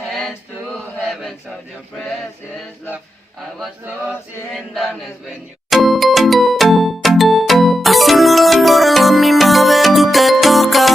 hands to heaven, so your precious love. I was lost in darkness when you. Hacemos el amor a la misma vez, tú te toca,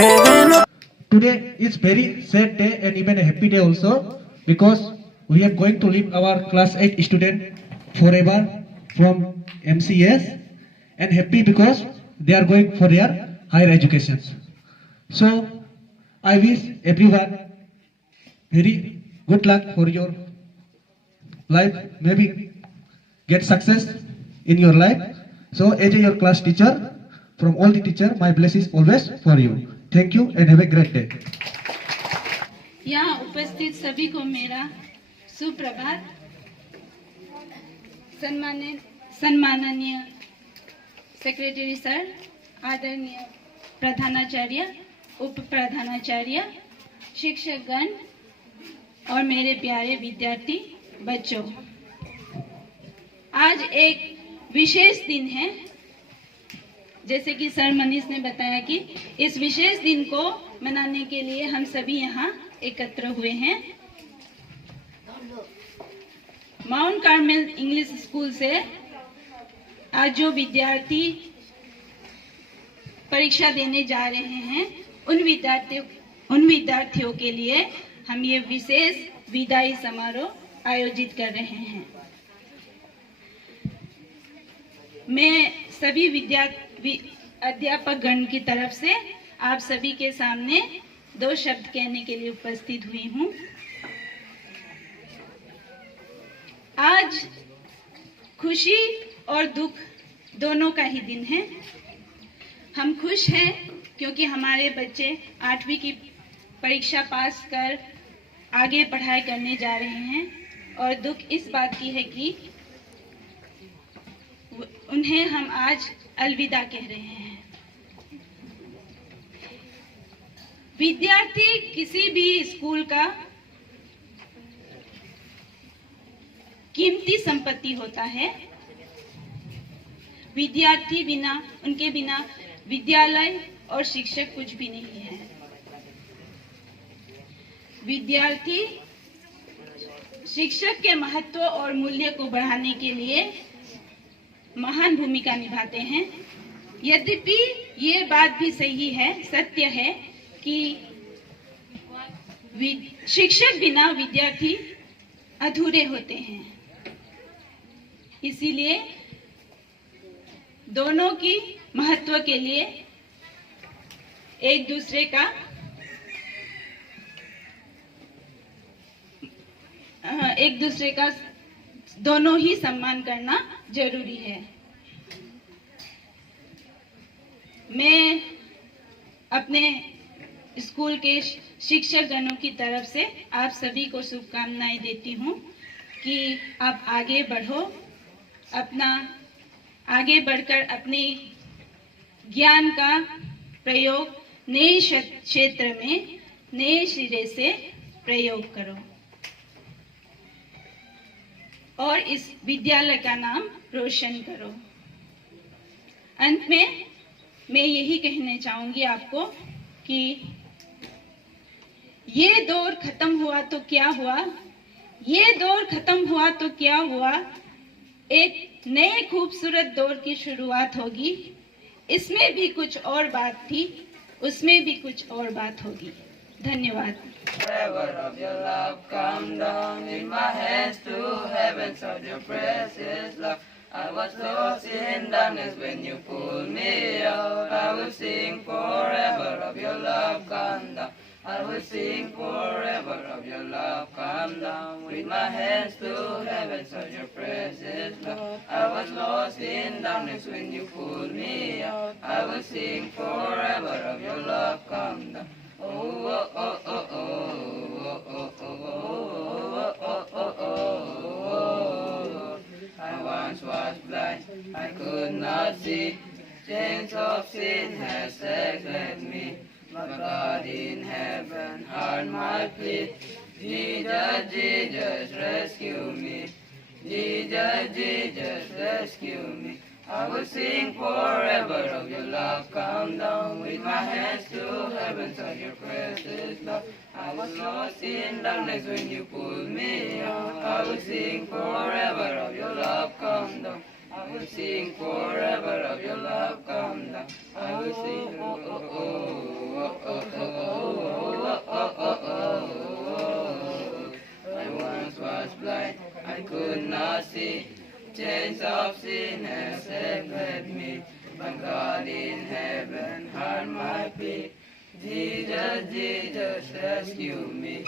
bebé no. Today is very sad day and even a happy day also, because we are going to leave our class 8 student forever from MCS, and happy because they are going for their higher education. So I wish everyone very good luck for your life, maybe get success in your life. So as your class teacher, from all the teacher, my blessings always for you. Thank you and have a great day. यहाँ उपस्थित सभी को मेरा सुप्रभात। सम्माननीय secretary sir, आदरणीय प्रधानाचार्य, उप प्रधानाचार्य, शिक्षकगण और मेरे प्यारे विद्यार्थी बच्चों, आज एक विशेष दिन है। जैसे कि सर मनीष ने बताया कि इस विशेष दिन को मनाने के लिए हम सभी यहाँ एकत्र हुए हैं। माउंट कार्मेल इंग्लिश स्कूल से आज जो विद्यार्थी परीक्षा देने जा रहे हैं, उन विद्यार्थियों के लिए हम ये विशेष विदाई समारोह आयोजित कर रहे हैं। मैं सभी अध्यापक गण की तरफ से आप सभी के सामने 2 शब्द कहने के लिए उपस्थित हुई हूँ। आज खुशी और दुख दोनों का ही दिन है। हम खुश हैं क्योंकि हमारे बच्चे 8वीं की परीक्षा पास कर आगे पढ़ाई करने जा रहे हैं, और दुख इस बात की है कि उन्हें हम आज अलविदा कह रहे हैं। विद्यार्थी किसी भी स्कूल का कीमती संपत्ति होता है। विद्यार्थी बिना, उनके बिना विद्यालय और शिक्षक कुछ भी नहीं है। विद्यार्थी शिक्षक के महत्व और मूल्य को बढ़ाने के लिए महान भूमिका निभाते हैं। यद्यपि ये बात भी सही है, सत्य है कि शिक्षक बिना विद्यार्थी अधूरे होते हैं। इसीलिए दोनों की महत्व के लिए एक दूसरे का दोनों ही सम्मान करना जरूरी है। मैं अपने स्कूल के शिक्षक गणों की तरफ से आप सभी को शुभकामनाएं देती हूँ कि आप आगे बढ़ो, आगे बढ़कर अपने ज्ञान का प्रयोग नए क्षेत्र में नए सिरे से प्रयोग करो और इस विद्यालय का नाम रोशन करो। अंत में मैं यही कहना चाहूंगी आपको कि ये दौर खत्म हुआ तो क्या हुआ, ये दौर खत्म हुआ तो क्या हुआ, एक नए खूबसूरत दौर की शुरुआत होगी। इसमें भी कुछ और बात थी, उसमें भी कुछ और बात होगी। धन्यवाद। Forever of your love come down in my hands to heaven, so your precious love. I was lost in darkness when you pulled me out. I will sing forever of your love come down. I will sing forever of your love come down. With my hands to heaven, so your precious love. I was lost in darkness when you pulled me out. I will sing forever of your love come down. Oh, oh, oh, oh, oh, oh, oh, oh, oh, oh, oh, oh. I once was blind, I could not see. Chains of sin has secluded me. But God in heaven heard my plea. Jesus, Jesus, rescue me. Jesus, Jesus, rescue me. I will sing forever of your love. Come down with my hands to heaven, so your precious love. I was lost in darkness when you pulled me out. I will sing forever of your love. Come down. I will sing forever of your love. Come down. I will sing. Oh, oh, oh, oh, oh, oh, oh, oh, oh, oh. I once was blind. I could not see. Chains of sin has separated me, but God in heaven heard my plea. Jesus, Jesus, rescue me.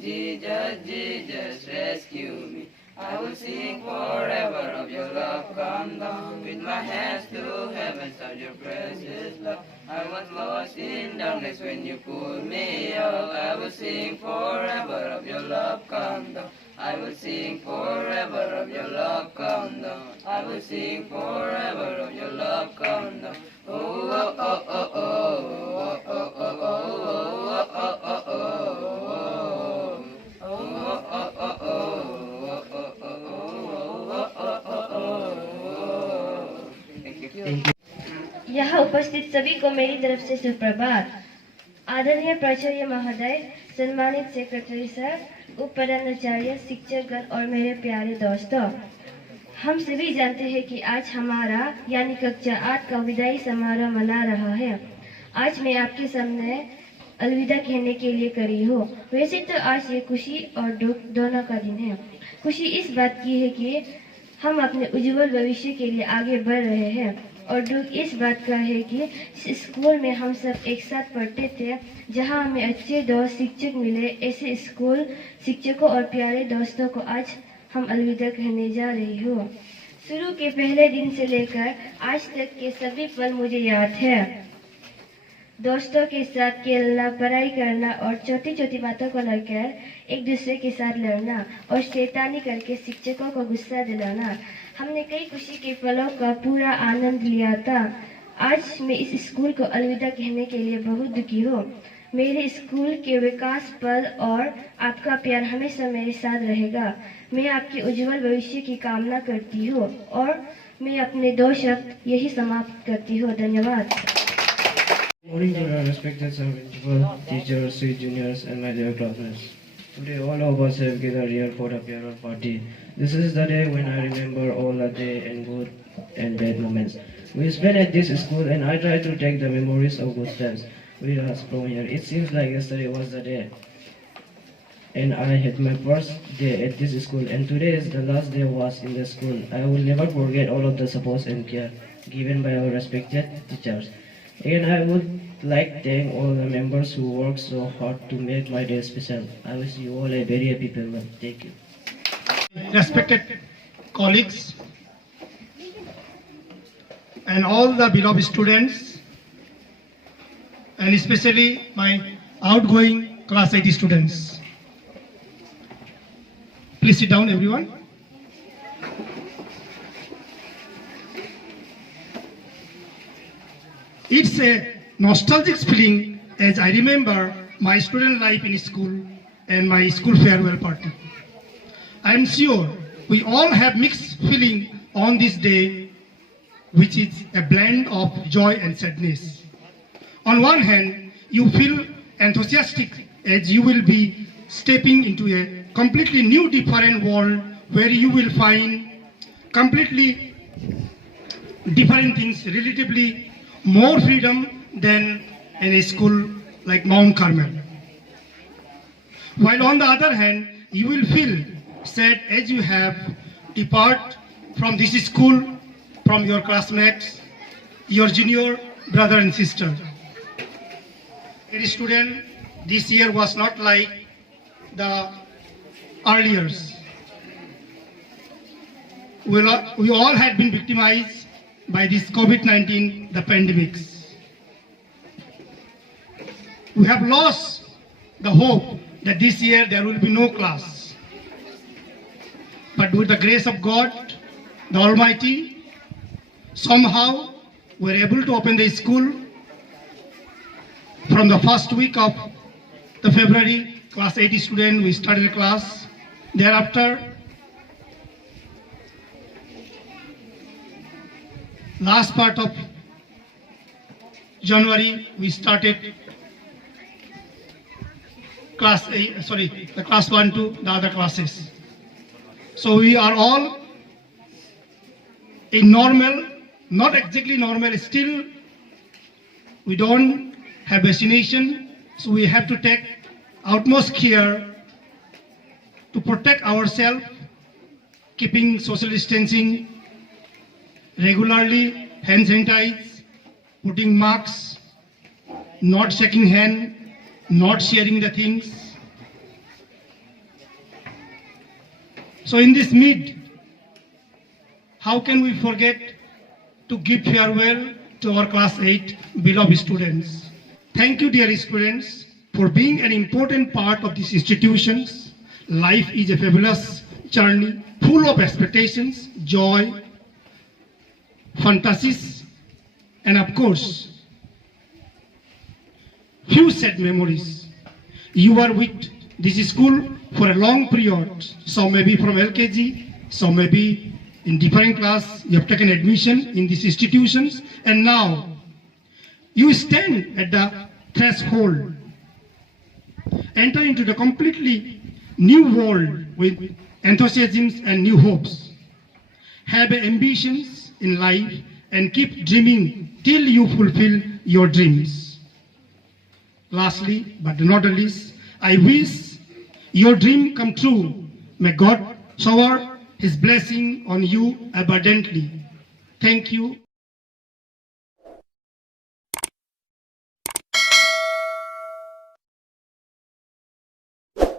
Jesus, Jesus, rescue me. I will sing forever of your love. Come down with my hands to heaven, such your precious love. I was lost in darkness when you pulled me out. I will sing forever of your love. Come down. I will sing forever of your love. Come down. I will sing forever of your love. Come down. Oh, oh, oh, oh, oh, oh, oh, oh, oh, oh, oh, oh, oh. यहाँ उपस्थित सभी को मेरी तरफ से सुप्रभात। आदरणीय प्राचार्य महोदय, सम्मानित सेक्रेटरी सर, उप प्रधानाचार्य, शिक्षकगण और मेरे प्यारे दोस्तों, हम सभी जानते हैं कि आज हमारा यानी कक्षा 8 का विदाई समारोह मना रहा है। आज मैं आपके सामने अलविदा कहने के लिए खड़ी हूँ। वैसे तो आज ये खुशी और दुख दोनों का दिन है। खुशी इस बात की है कि हम अपने उज्जवल भविष्य के लिए आगे बढ़ रहे हैं, और दुख इस बात का है कि इस स्कूल में हम सब एक साथ पढ़ते थे, जहां हमें अच्छे दोस्त शिक्षक मिले। ऐसे स्कूल शिक्षकों और प्यारे दोस्तों को आज हम अलविदा कहने जा रही हूँ। शुरू के पहले दिन से लेकर आज तक के सभी पल मुझे याद है। दोस्तों के साथ खेलना, पढ़ाई करना और छोटी छोटी बातों को लेकर एक दूसरे के साथ लड़ना और शैतानी करके शिक्षकों को गुस्सा दिलाना। हमने कई खुशी के पलों का पूरा आनंद लिया था। आज मैं इस स्कूल को अलविदा कहने के लिए बहुत दुखी हूँ। मेरे स्कूल के विकास पर और आपका प्यार हमेशा मेरे साथ रहेगा। मैं आपके उज्जवल भविष्य की कामना करती हूँ और मैं अपने 2 शब्द यही समाप्त करती हूँ। धन्यवाद। Morning to our respected sir principal, teachers, sweet juniors, and my dear classmates. Today all of us have gathered here for the farewell party. This is the day when I remember all the day and good and bad moments we spent at this school, and I try to take the memories of good times with us from here. It seems like yesterday was the day, and I had my first day at this school, and today is the last day was in the school. I will never forget all of the support and care given by our respected teachers. And I would like to thank all the members who worked so hard to make my day special. I wish you all a very happy farewell. Thank you. Respected colleagues and all the beloved students, and especially my outgoing class 80 students. Please sit down, everyone. It's a nostalgic feeling as I remember my student life in school and my school farewell party. I am sure we all have mixed feeling on this day, which is a blend of joy and sadness. On one hand, you feel enthusiastic as you will be stepping into a completely new different world where you will find completely different things, relatively more freedom than in a school like Mount Carmel. While on the other hand, you will feel sad as you have depart from this school, from your classmates, your junior brother and sister. Dear student, this year was not like the earlier. We all had been victimized by this COVID-19, the pandemics. We have lost the hope that this year there will be no class. But with the grace of God, the Almighty, somehow we were able to open the school. From the first week of the February, class 80 student, we started class. Thereafter, last part of January, we started the class 1 to the other classes. So we are all in normal, not exactly normal, still we don't have vaccination, so we have to take utmost care to protect ourselves, keeping social distancing, regularly hand sanitize, putting masks, not shaking hand, not sharing the things. So in this how can we forget to give farewell to our class 8 beloved students? Thank you, dear students, for being an important part of these institutions. Life is a fabulous journey, full of expectations, joy, fantasies, and of course, few sad memories. You are with this school for a long period. Some may be from LKG, some may be in different class. You have taken admission in these institutions, and now you stand at the threshold, enter into the completely new world with enthusiasm and new hopes. Have ambitions in life and keep dreaming till you fulfill your dreams. Lastly, but not the least, I wish your dream come true. May God shower His blessing on you abundantly. Thank you.